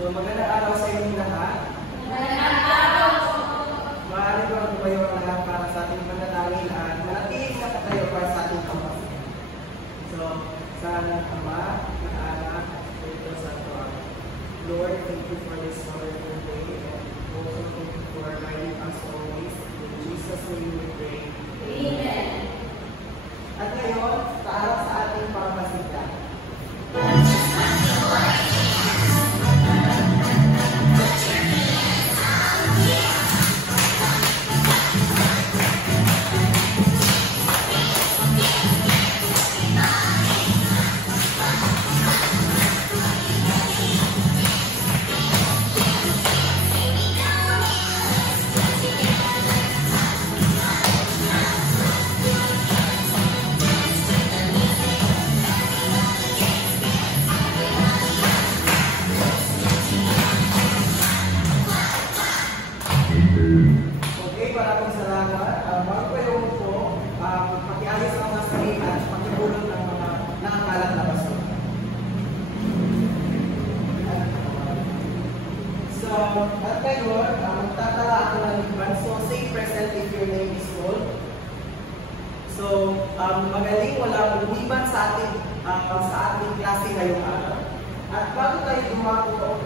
So, magandang araw sa inyo lahat. Magandang araw. Maaari ko ang tumayo ang lahat para sa ating panalangin at manatiling nakatayo para sa ating kapatid. So, sana Ama, ng Anak, Espiritu Santo. Lord, thank you for this wonderful day and also thank you for guiding us always. In Jesus' name we pray. Amen. At ngayon, taarap sa ating pamasigla. Okay, maraming salamat. Bago kayo po, pakiayos ang mga salita at pakibulong ng mga nakakalat na baso. So, at ngayon, magtatala ako ng iban. So, say present if your name is called. So, magaling walang lumiban sa ating klase ngayong araw. At bago tayo dumako,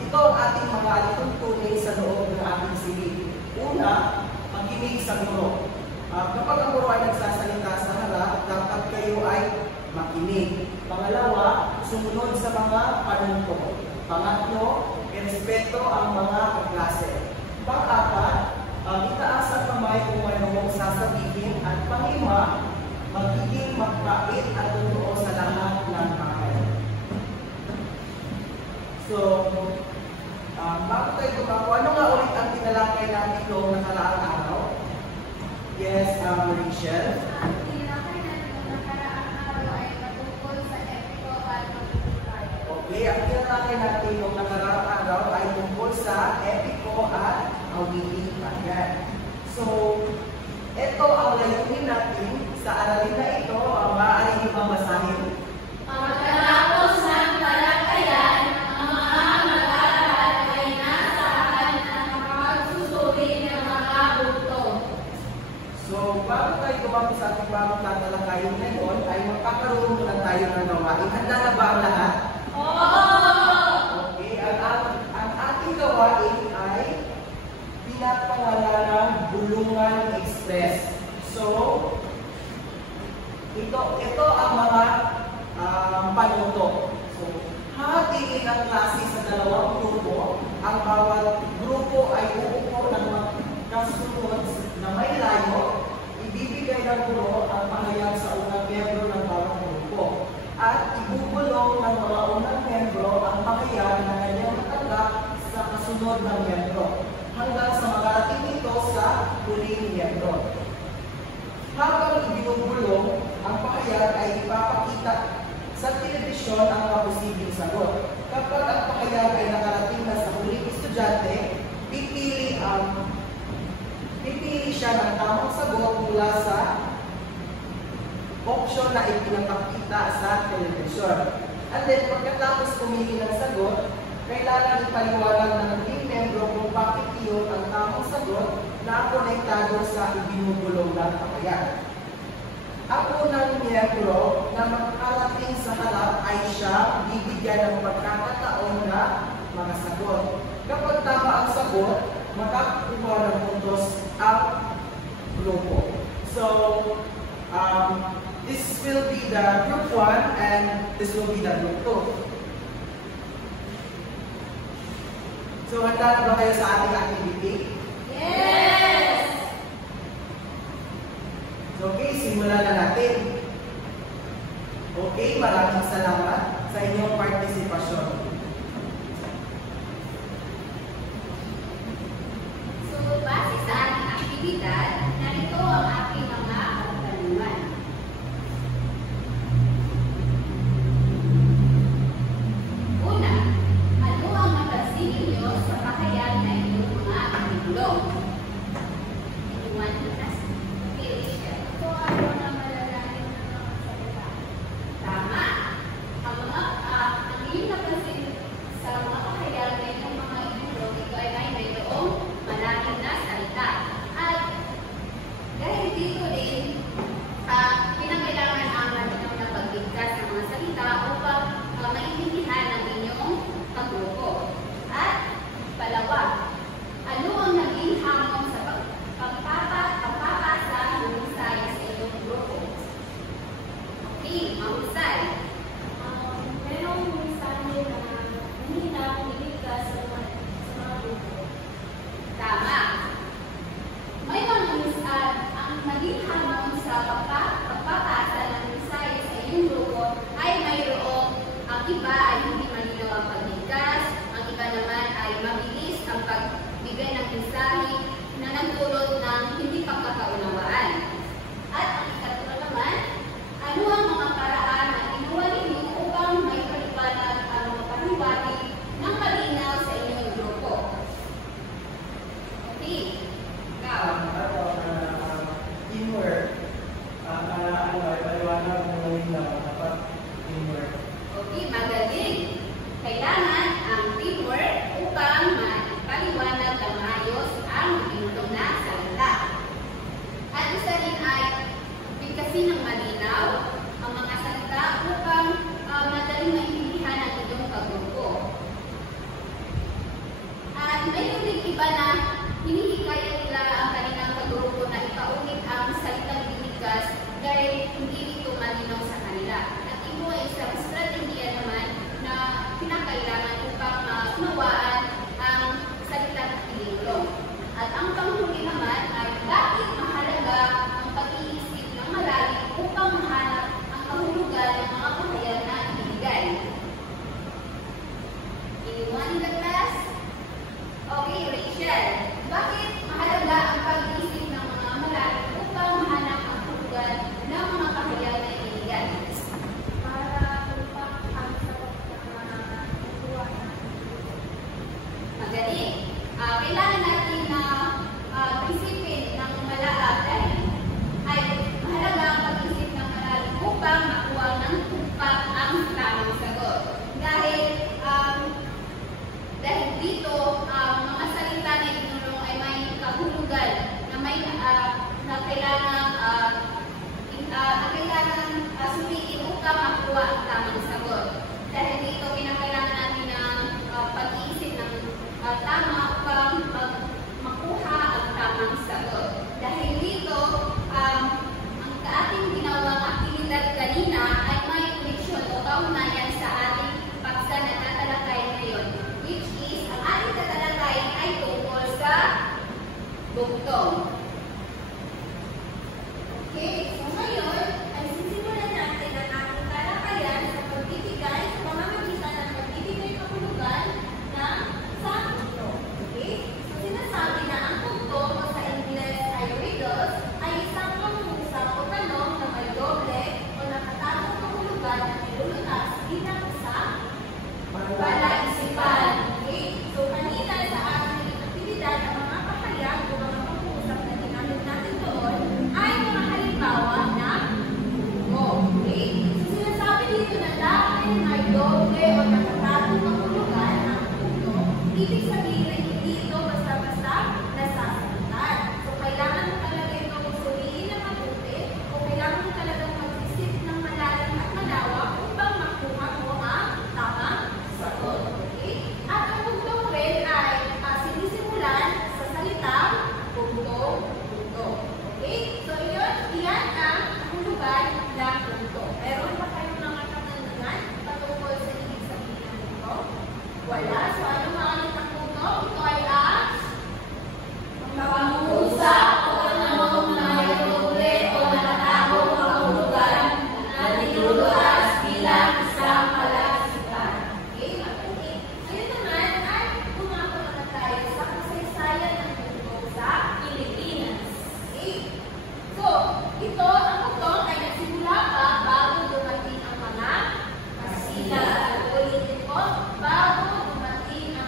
ito ang ating mga alituntunin sa loob ng ating silid. Una, makinig sa guro. Kapag ang guro ay nagsasalita sa harap, dapat kayo ay makinig. Pangalawa, sumunod sa mga panunto. Pangatlo, irespeto ang mga kaklase. Pang-apat, itaas ang kamay kung mayroong sasabihin. At panglima, magiging magpait at totoo sa lahat ng bagay. So, bago tayo gumako, ano nga ulit ang tinalakay natin noong nakaraang araw? Yes, Rachel. Ang tinakay natin ng nakaraang araw ay patungkol sa etiko at pagtutupad. Okay, ang tinalakay natin noong nakaraang araw ay tungkol sa etiko at awili-bayan. So, ito ang layunin natin sa aralin na ito. Maaari niyo bang basahin? Pagkatapos ng talakayan, ang mga mag-aaral ay naasahan ang makapagsusuri ng mga bukto. So, bago tayo gumako sa ating bagong tatalakayin ngayon, ay magkakaroon muna tayo ng gawain. Handa na ba ang lahat? Oo! Okay, ang ating gawain ay pinapangalanan Bulungan Express. So, ito ang mga panuto. So, hahatiin ang klase sa dalawang grupo. Ang bawat grupo ay uupo ng kasunod na may layo. Ibibigay ng guro ang pahayag sa unang miyembro ng bawat grupo. At ibubulong ng mga unang miyembro ang pahayag na kanyang matanggap sa kasunod ng miyembro hanggang sa makarating ito sa huling miyembro. Habang ibinubulong, ang pahayag ay ipapakita sa telebisyon ang mga posibleng sagot. Kapag ang pahayag ay nakarating na sa huling estudyante, pipili siya ng tamang sagot mula sa option na ipinapakita sa telebisyon. And then, pagkatapos pumili ng sagot, kailangan ipaliwanag ng huling membro kung bakit iyon ang tamang sagot na konektado sa ibinubulong ng pahayag. Ang unang miyembro na makakarating sa harap ay siya bibigyan ng pagkakataon na mga sagot. Kapag tama ang sagot, makakuha ng puntos ang grupo. So, this will be the group 1 and this will be the group 2. So, handa na ba kayo sa ating activity? Yes! Okay, simulan na natin. Okay, maraming salamat sa inyong partisipasyon. So, base sa ating aktibidad, narito ang aking mga katanungan. Una, ano ang napansin ninyo sa pahayag na inyong mga binulong? Anyone who has affiliation? Ito ay mga malalaking na mga salita. Tama. Ang iyong napansin maunawaan ang salitang peligro. At ang panghuli naman ay bakit mahalaga ang pag-iisip ng malalim upang mahanap ang kahulugan ng mga pahayag na ibigay. Anyone in the class? Okay, Rachel. Bakit mahalaga ang pag-iisip ng mga malalim upang mahanap ang kahulugan ng mga pahayag na ibigay? Para tumpak ang sagot ng mga nakuha natin. Magaling. Kailangan natin na isipin ng malalim dahil ay mahalaga ang pag-isip ng malalim upang makuha ng tumpak ang tamang sagot. Dahil dito, mga salita na itinulong ay may kahulugan na may na kailangan suriin upang makuha ang tamang sagot. Dahil dito, kinakailangan natin ng pag-iisip ng tama upang makuha ang tamang sagot. Dahil dito, ang ating ginawang aktibidad kanina ay may koneksyon o kaugnayan sa ating paksa na tatalakay ngayon, which is ang ating tatalakay ay tungkol sa bugtong. Okay, so ngayon ay sisimulan natin ang ating talakayan sa pagbibigay sa pamamagitan ng pagbibigay kahulugan ng sa bugtong. Okay? So sinasabi na ang bugtong o sa Ingles ay riddles ay isang pangungusap o tanong na may doble o nakatagong kahulugan na nilulutas bilang isang palaisipan. Okay? So kanina sa ating aktibidad ang mga pahayag o mga pangungusap na ginamit natin doon ay mga halimbawa na okay? So sinasabi dito na dahil may doble o nakatagong kahulugan ang bugtong, ibig sabihin hindi ito basta-basta nasasagutan. So kailangan mo talaga itong suriin na mabuti o kailangan mo talaga mag-isip ng malalim at malawak upang makuha mo ang tamang sagot. Okay? At ang bugtong rin ay sinisimulan sa salitang bugtong. Okay? So iyan ang kahulugan ng bugtong. Meron pa kayong mga katanungan patungkol sa ibig sabihin ng bugtong? Wala. So ano mga ang bugtong? Ito ay ang pangungusap o tanong na may doble o nakatagong kahulugan na nilulutas bilang isang palaisipan. Okay, magaling. Ngayon naman ay pumapunta na tayo sa kasaysayan ng bugtong sa Pilipinas. Okay? So, ito ang bugtong ay nagsimula pa bago dumating ang mga Kastila. At ulitin po, bago dumating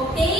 Okay?